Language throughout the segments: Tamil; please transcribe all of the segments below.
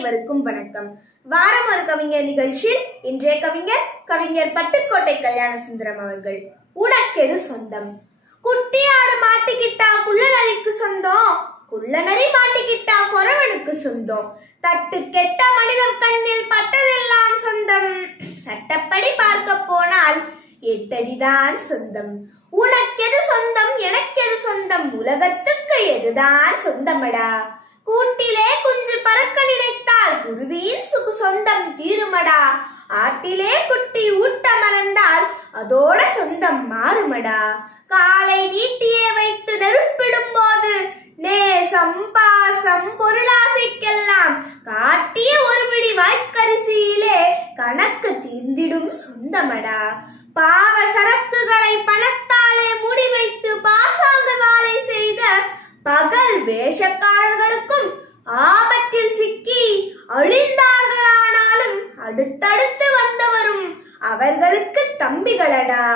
அனைவருக்கும் வணக்கம். வாரம் ஒரு கவிஞர் நிகழ்ச்சியில் இன்றைய கவிஞர் பட்டுக்கோட்டை கல்யாண சுந்தரம் அவர்கள். உனக்கெது சொந்தம்? குட்டியாடு மாட்டிக்கிட்டா குள்ளநரிக்கு சொந்தம், குள்ளநரி மாட்டிக்கிட்டா குறவனுக்கு சொந்தம். தட்டு கெட்ட மனிதர் கண்ணில் பட்டதெல்லாம் சொந்தம், சட்டப்படி பார்க்க போனால் 8 அடிதான் சொந்தம். உனக்கெது சொந்தம், எனக்கெது சொந்தம், உலகத்துக்கு எதுதான் சொந்தமடா. கூட்டிலே குஞ்சு பறக்க நினைத்தால் குருவியின் சொந்தம் தீருமடா. ஆட்டிலே குட்டி ஊட்ட மறந்தால் அதோட சொந்தம் மாறுமடா. காலை நீட்டியே வைத்து நெருப்பிடும் போது நேசம் பாசம் பொருளாசைக்கெல்லாம் காட்டிய ஒரு பிடி வாய்க்கரிசியிலே கணக்கு தீர்ந்திடும் சொந்தமடா. பாவ சரக்குகளை பணத்தாலே முடி வைத்து பாசாங்க வேலை செய்த பகல் வேஷக்காரர்களுக்கும் ஆபத்தில் சிக்கி அழிந்தார்களானாலும் அடுத்தடுத்து வந்தவரும் அவர்களுக்கு தம்பிகளடா.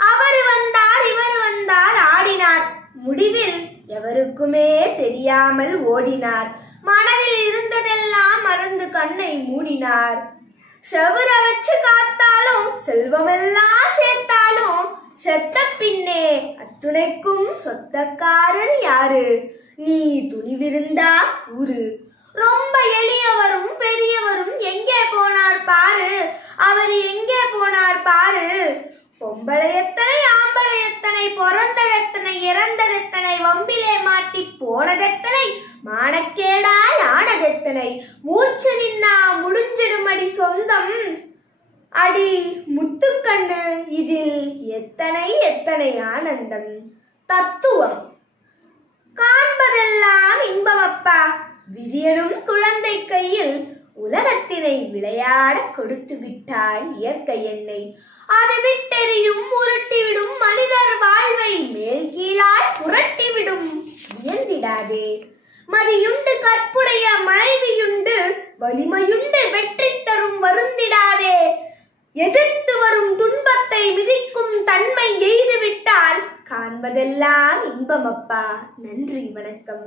அவர் வந்தார் இவர் வந்தார் ஆடினார், முடிவில் எவருக்குமே தெரியாமல் ஓடினார். மனதில் இருந்ததெல்லாம் மறந்து கண்ணை மூடினார். செவுர வச்சு காத்தாலும் செல்வமெல்லாம் சேர்த்தாலும் செத்த பின்னே அத்துணைக்கும் சொந்தக்காரர் யாரு? நீ துணிவிருந்தா கூறு. ரொம்ப எளியவரும் பெரியவரும் எங்கே போனார் பாரு, அவர் எங்கே போனார் பாரு. பொம்பளை எத்தனை ஆம்பளை எத்தனை, பிறந்ததெத்தனை இறந்ததெத்தனை, வம்பிலே மாட்டி போனதெத்தனை, மானக்கேடாய் ஆனதெத்தனை. மூச்சு நின்னா முடிஞ்சிடுமடி சொந்தம், அடி முத்துக்கண்ணு இதில் எத்தனை எத்தனை ஆனந்தம். தத்துவம். காண்பதெல்லாம் இன்பமப்பா, விதியனும் குழந்தை கையில் உலகத்தினை விளையாட கொடுத்து விட்டாய் இயற்கை என்னை. அது விட்டெறியும் உருட்டிவிடும் மனிதர் வாழ்வை மேல் கீழாய் புரட்டிவிடும், வியந்திடாதே. மதியுண்டு கற்புடைய மனைவியுண்டு, வலிமையுண்டு வெற்றி தரும் வருந்திடாதே. எதிர்த்து வரும் துன்பத்தை மிதிக்கும் தன்மை எய்துவிட்டால் காண்பதெல்லாம் இன்பமப்பா. நன்றி, வணக்கம்.